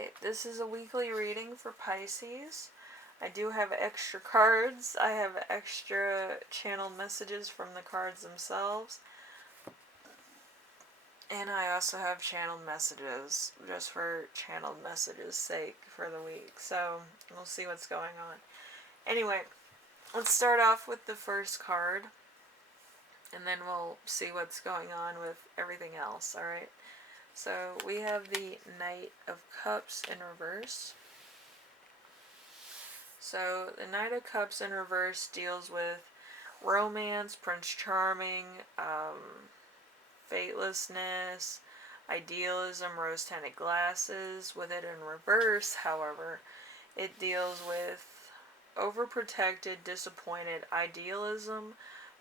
Alright, this is a weekly reading for Pisces. I do have extra cards. I have extra channeled messages from the cards themselves. And I also have channeled messages, just for channeled messages' sake for the week. So, we'll see what's going on. Anyway, let's start off with the first card. And then we'll see what's going on with everything else, alright? So, we have the Knight of Cups in reverse. So, the Knight of Cups in reverse deals with romance, Prince Charming, fatelessness, idealism, rose-tinted glasses. With it in reverse, however, it deals with overprotected, disappointed idealism,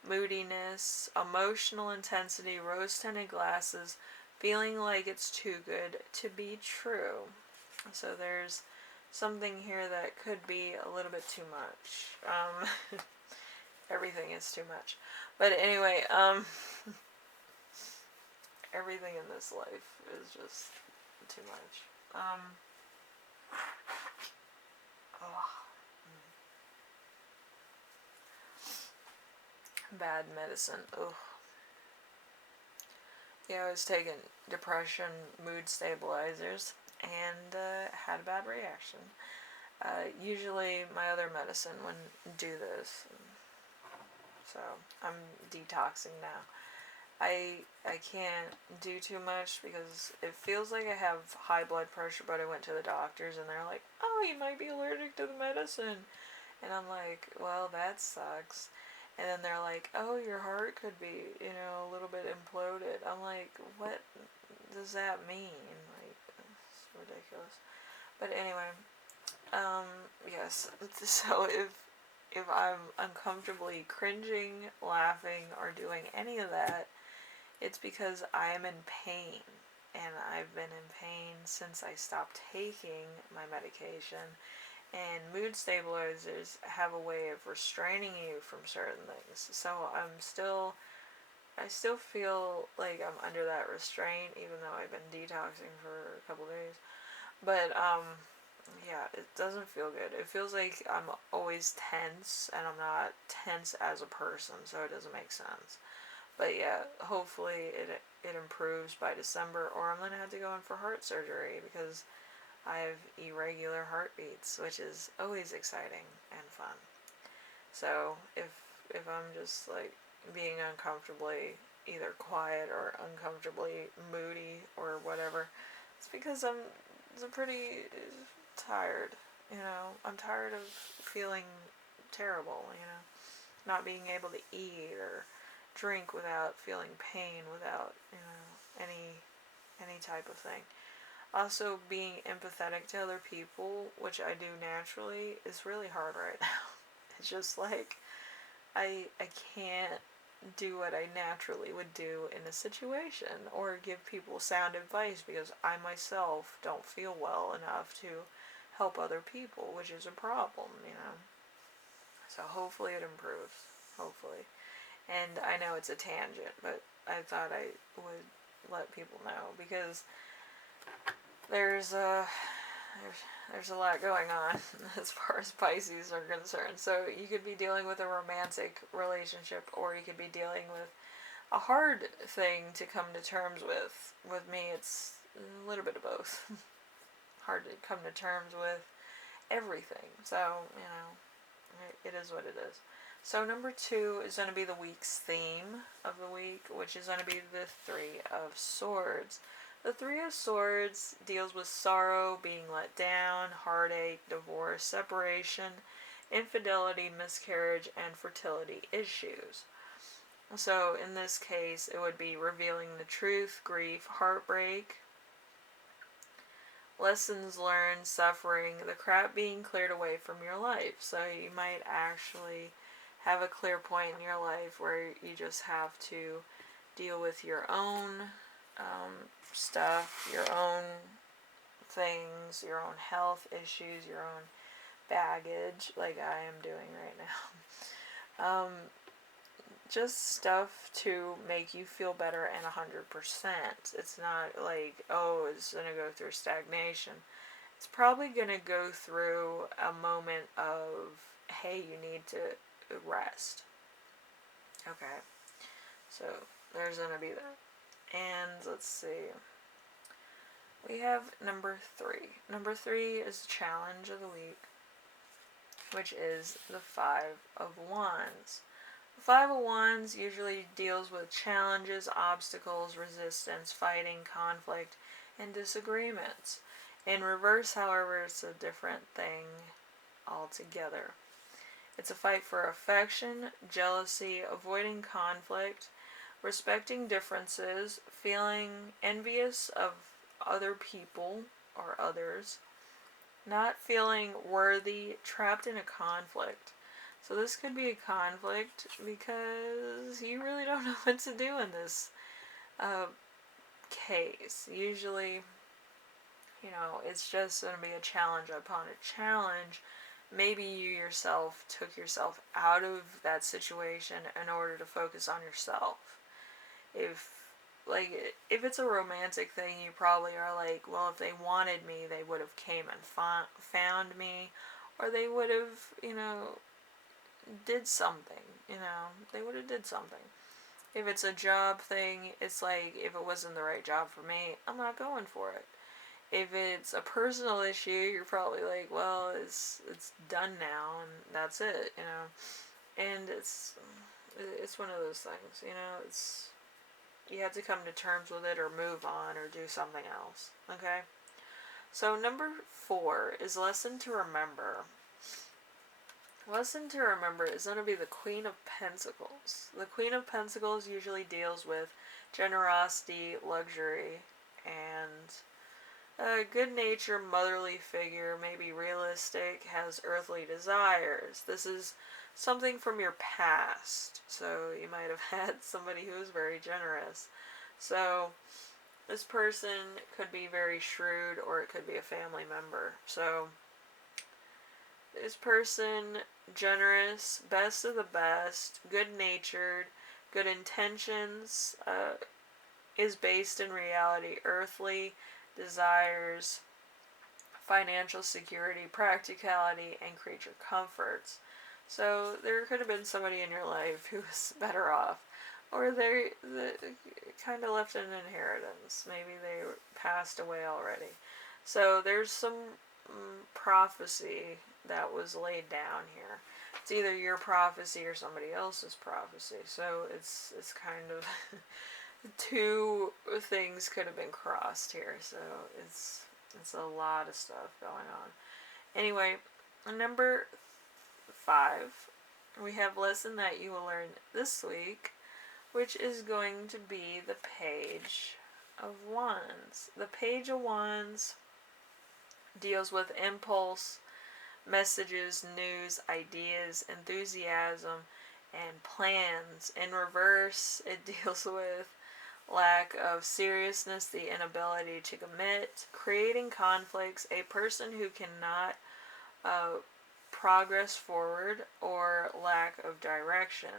moodiness, emotional intensity, rose-tinted glasses, feeling like it's too good to be true. So there's something here that could be a little bit too much. Everything is too much. But anyway, everything in this life is just too much. Bad medicine. Ugh. Yeah, I was taking depression, mood stabilizers, and had a bad reaction. Usually my other medicine wouldn't do this. So I'm detoxing now. I can't do too much because it feels like I have high blood pressure, but I went to the doctors and they're like, oh, you might be allergic to the medicine. And I'm like, well, that sucks. And then they're like, oh, your heart could be, a little bit imploded. I'm like, what does that mean? Like, it's ridiculous. But anyway, yes. So if I'm uncomfortably cringing, laughing, or doing any of that, it's because I am in pain. And I've been in pain since I stopped taking my medication. And mood stabilizers have a way of restraining you from certain things. So I still feel like I'm under that restraint, even though I've been detoxing for a couple days. But, yeah, it doesn't feel good. It feels like I'm always tense, and I'm not tense as a person, so it doesn't make sense. But yeah, hopefully it improves by December, or I'm going to have to go in for heart surgery, because I have irregular heartbeats, which is always exciting and fun. So if I'm just like being uncomfortably either quiet or uncomfortably moody or whatever, it's because I'm pretty tired. I'm tired of feeling terrible. Not being able to eat or drink without feeling pain, without any type of thing. Also, being empathetic to other people, which I do naturally, is really hard right now. It's just like, I can't do what I naturally would do in a situation, or give people sound advice, because I myself don't feel well enough to help other people, which is a problem, So hopefully it improves. Hopefully. And I know it's a tangent, but I thought I would let people know, because there's a lot going on as far as Pisces are concerned. So you could be dealing with a romantic relationship, or you could be dealing with a hard thing to come to terms with. With me, it's a little bit of both. Hard to come to terms with everything. So, it is what it is. So number 2 is going to be the week's theme of the week, which is going to be the Three of Swords. The Three of Swords deals with sorrow, being let down, heartache, divorce, separation, infidelity, miscarriage, and fertility issues. So in this case, it would be revealing the truth, grief, heartbreak, lessons learned, suffering, the crap being cleared away from your life. So you might actually have a clear point in your life where you just have to deal with your own stuff, your own things, your own health issues, your own baggage, like I am doing right now. Just stuff to make you feel better and 100%. It's not like, oh, it's going to go through stagnation. it's probably going to go through a moment of, hey, you need to rest. Okay, so there's going to be that. And let's see. We have number 3. Number 3 is the challenge of the week, which is the 5 of Wands. The 5 of Wands usually deals with challenges, obstacles, resistance, fighting, conflict, and disagreements. In reverse, however, it's a different thing altogether. It's a fight for affection, jealousy, avoiding conflict, respecting differences, feeling envious of other people or others, not feeling worthy, trapped in a conflict. So this could be a conflict because you really don't know what to do in this case. Usually, it's just going to be a challenge upon a challenge. Maybe you yourself took yourself out of that situation in order to focus on yourself. If it's a romantic thing, you probably are like, well, if they wanted me, they would have came and found me, or they would have, did something, they would have did something. If it's a job thing, it's like, if it wasn't the right job for me, I'm not going for it. If it's a personal issue, you're probably like, well, it's done now, and that's it, and it's one of those things, it's, you have to come to terms with it or move on or do something else, okay? So number 4 is lesson to remember. Lesson to remember is going to be the Queen of Pentacles. The Queen of Pentacles usually deals with generosity, luxury, and a good-natured motherly figure, maybe realistic, has earthly desires. This is something from your past. So you might have had somebody who was very generous. So this person could be very shrewd, or it could be a family member. So this person, generous, best of the best, good-natured, good intentions, is based in reality, earthly desires, financial security, practicality, and creature comforts. So there could have been somebody in your life who was better off, or they kind of left an inheritance. Maybe they passed away already. So there's some prophecy that was laid down here. It's either your prophecy or somebody else's prophecy. So it's kind of two things could have been crossed here. So it's a lot of stuff going on. Anyway, number 5, we have lesson that you will learn this week, which is going to be the Page of Wands. The Page of Wands deals with impulse, messages, news, ideas, enthusiasm, and plans. In reverse, it deals with lack of seriousness, the inability to commit, creating conflicts, a person who cannot progress forward, or lack of direction.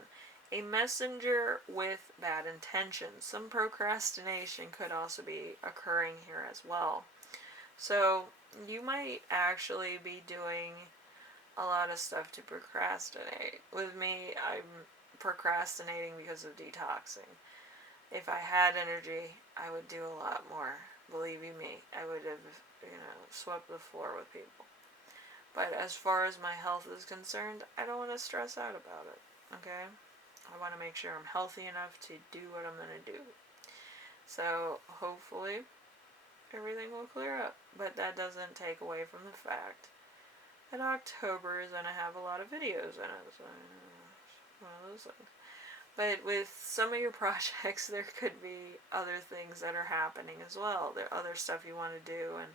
A messenger with bad intentions. Some procrastination could also be occurring here as well. So you might actually be doing a lot of stuff to procrastinate. With me, I'm procrastinating because of detoxing. If I had energy, I would do a lot more. Believe you me, I would have, swept the floor with people. But as far as my health is concerned, I don't want to stress out about it, okay? I want to make sure I'm healthy enough to do what I'm going to do. So, hopefully, everything will clear up. But that doesn't take away from the fact that October is going to have a lot of videos in it. So, one of those things. But with some of your projects, there could be other things that are happening as well. There are other stuff you want to do and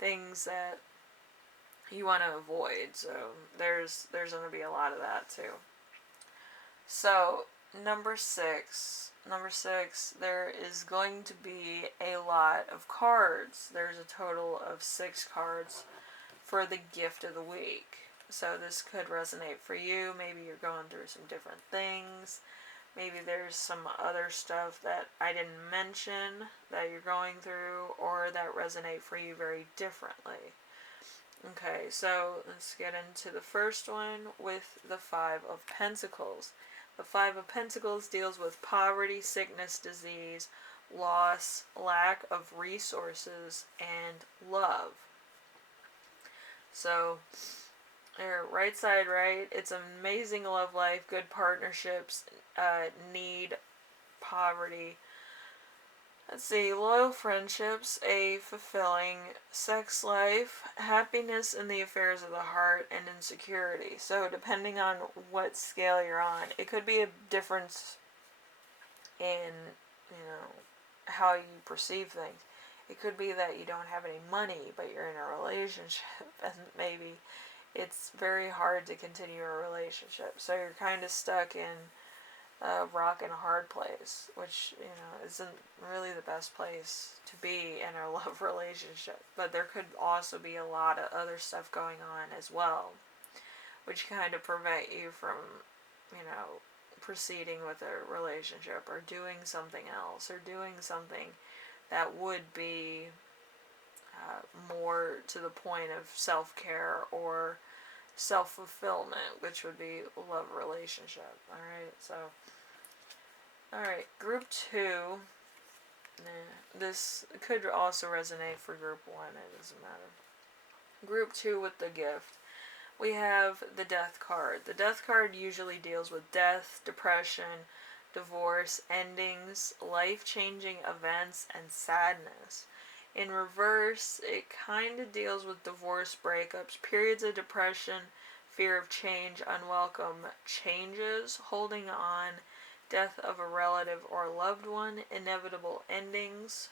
things that you want to avoid. So there's going to be a lot of that too. So number 6, there is going to be a lot of cards. There's a total of 6 cards for the gift of the week. So this could resonate for you. Maybe you're going through some different things. Maybe there's some other stuff that I didn't mention that you're going through, or that resonate for you very differently. Okay, so let's get into the first one with the Five of Pentacles. The Five of Pentacles deals with poverty, sickness, disease, loss, lack of resources, and love. So, right side right, it's amazing love life, good partnerships, need, poverty. Let's see, loyal friendships, a fulfilling sex life, happiness in the affairs of the heart, and insecurity. So depending on what scale you're on, it could be a difference in, how you perceive things. It could be that you don't have any money, but you're in a relationship, and maybe it's very hard to continue a relationship. So you're kind of stuck in a rock and a hard place, which, isn't really the best place to be in a love relationship. But there could also be a lot of other stuff going on as well, which kind of prevent you from, proceeding with a relationship or doing something else or doing something that would be more to the point of self-care or self-fulfillment, which would be a love relationship. Alright, so alright, group 2, this could also resonate for group 1, it doesn't matter. Group 2 with the gift, we have the Death card. The Death card usually deals with death, depression, divorce, endings, life-changing events, and sadness. In reverse, it kind of deals with divorce, breakups, periods of depression, fear of change, unwelcome changes, holding on, death of a relative or loved one, inevitable endings,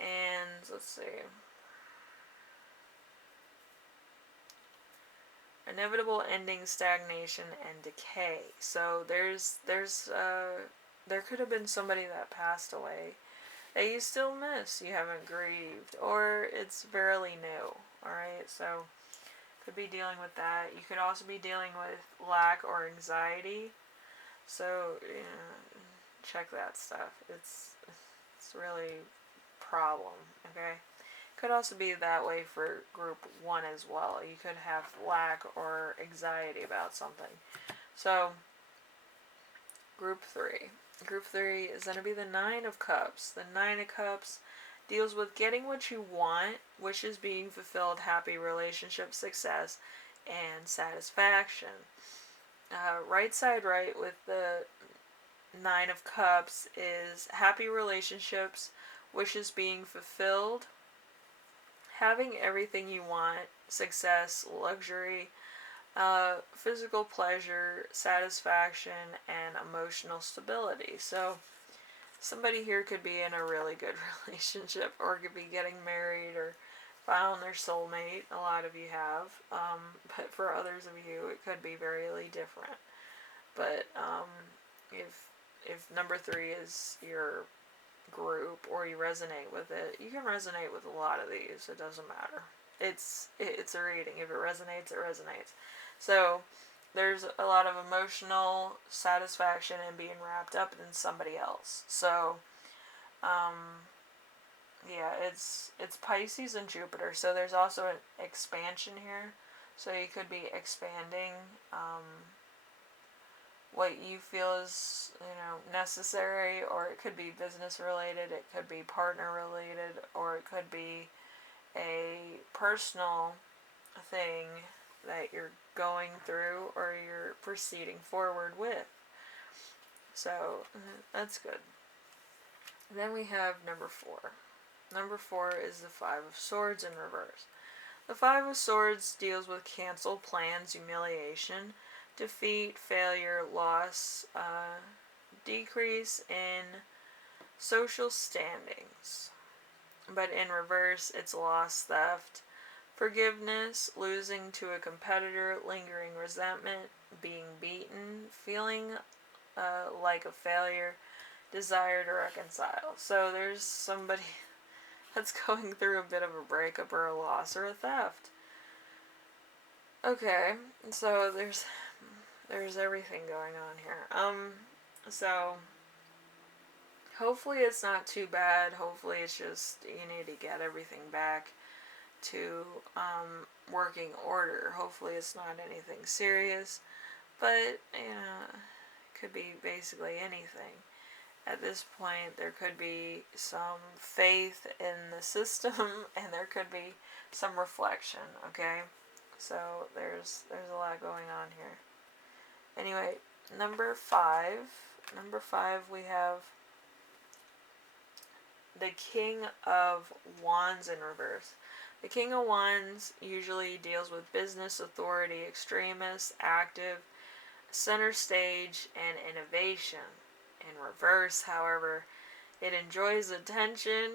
and let's see, inevitable endings, stagnation, and decay. So there could have been somebody that passed away that you still miss, you haven't grieved, or it's fairly new. Alright, so could be dealing with that. You could also be dealing with lack or anxiety. So, check that stuff. It's really a problem, okay? Could also be that way for group 1 as well. You could have lack or anxiety about something. So, group 3. Group 3 is going to be the Nine of Cups. The Nine of Cups deals with getting what you want, wishes being fulfilled, happy relationship success, and satisfaction. Right side right with the Nine of Cups is happy relationships, wishes being fulfilled, having everything you want, success, luxury, physical pleasure, satisfaction, and emotional stability. So somebody here could be in a really good relationship, or could be getting married, or found their soulmate. A lot of you have, but for others of you it could be very different. But if number 3 is your group, or you resonate with it, you can resonate with a lot of these. It doesn't matter. It's a reading. If it resonates, it resonates. So there's a lot of emotional satisfaction in being wrapped up in somebody else. So yeah, it's Pisces and Jupiter. So there's also an expansion here. So you could be expanding what you feel is, necessary, or it could be business related, it could be partner related, or it could be a personal thing that you're going through or you're proceeding forward with. So that's good. Then we have number 4. Number 4 is the Five of Swords in reverse. The Five of Swords deals with canceled plans, humiliation, defeat, failure, loss, decrease in social standings. But in reverse, it's loss, theft, forgiveness, losing to a competitor, lingering resentment, being beaten, feeling like a failure, desire to reconcile. So there's somebody that's going through a bit of a breakup or a loss or a theft. Okay, so there's everything going on here. So hopefully it's not too bad. Hopefully it's just you need to get everything back to working order. Hopefully it's not anything serious, but, it could be basically anything. At this point, there could be some faith in the system, and there could be some reflection, okay? So there's a lot going on here. Anyway, number 5. Number 5, we have the King of Wands in reverse. The King of Wands usually deals with business, authority, extremists, active, center stage, and innovation. In reverse, however, it enjoys attention,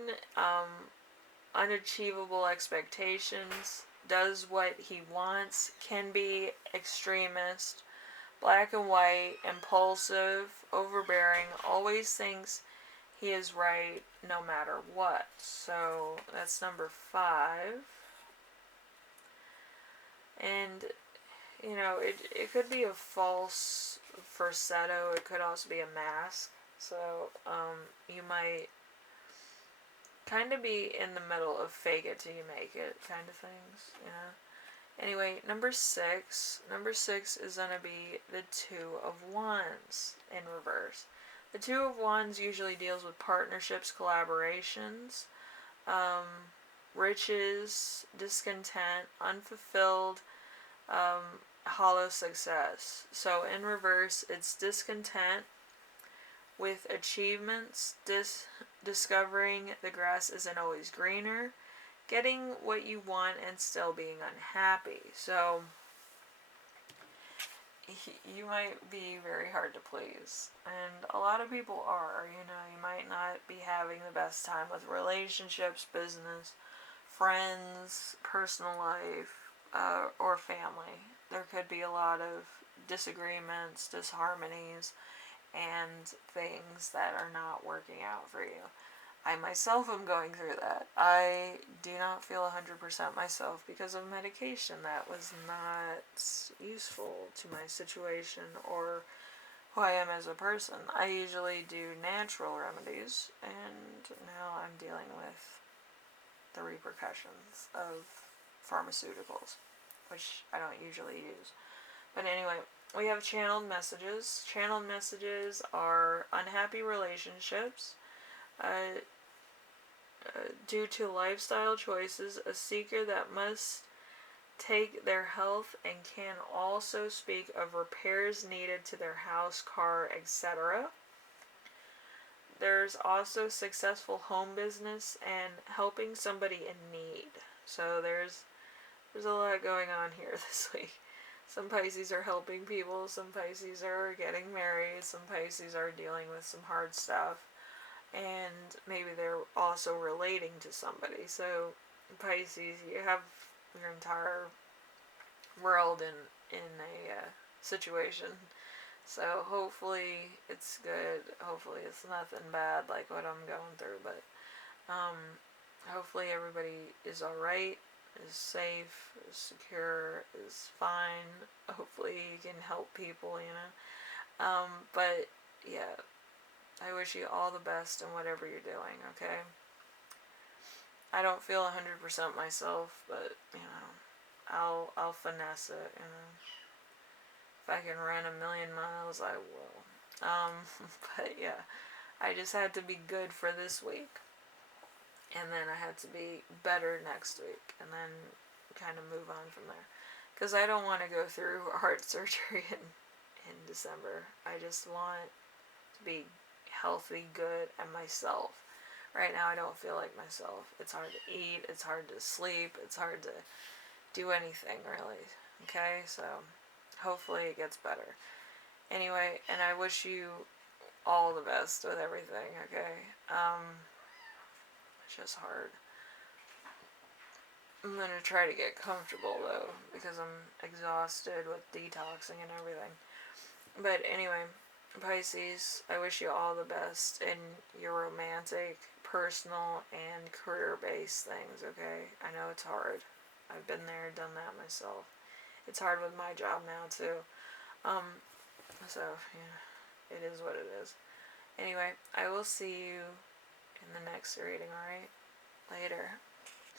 unachievable expectations, does what he wants, can be extremist, black and white, impulsive, overbearing, always thinks he is right no matter what. So that's number 5. And, it could be a false falsetto. It could also be a mask. So you might kind of be in the middle of fake it till you make it kind of things, Anyway, number 6. Number 6 is going to be the Two of Wands in reverse. The Two of Wands usually deals with partnerships, collaborations, riches, discontent, unfulfilled, hollow success. So in reverse, it's discontent with achievements, discovering the grass isn't always greener, getting what you want and still being unhappy. So you might be very hard to please, and a lot of people are. You might not be having the best time with relationships, business, friends, personal life, or family. There could be a lot of disagreements, disharmonies, and things that are not working out for you. I myself am going through that. I do not feel 100% myself because of medication that was not useful to my situation or who I am as a person. I usually do natural remedies, and now I'm dealing with the repercussions of pharmaceuticals, which I don't usually use. But anyway, we have channeled messages. Channeled messages are unhappy relationships. Due to lifestyle choices, a seeker that must take their health and can also speak of repairs needed to their house, car, etc. There's also successful home business and helping somebody in need. So there's a lot going on here this week. Some Pisces are helping people, some Pisces are getting married, some Pisces are dealing with some hard stuff, and maybe they're also relating to somebody. So Pisces, you have your entire world in a situation. So hopefully it's good. Hopefully it's nothing bad like what I'm going through. But hopefully everybody is alright, is safe, is secure, is fine. Hopefully you can help people, but yeah, I wish you all the best in whatever you're doing, okay? I don't feel 100% myself, but, I'll finesse it, If I can run 1,000,000 miles, I will. But yeah, I just had to be good for this week. And then I had to be better next week, and then kind of move on from there. Because I don't want to go through heart surgery in December. I just want to be healthy, good, and myself. Right now I don't feel like myself. It's hard to eat, it's hard to sleep, it's hard to do anything really. Okay, so hopefully it gets better. Anyway, and I wish you all the best with everything, okay? It's just hard. I'm gonna try to get comfortable though, because I'm exhausted with detoxing and everything. But anyway, Pisces, I wish you all the best in your romantic, personal, and career-based things, okay? I know it's hard. I've been there, done that myself. It's hard with my job now, too. So, yeah, it is what it is. Anyway, I will see you in the next reading, alright? Later.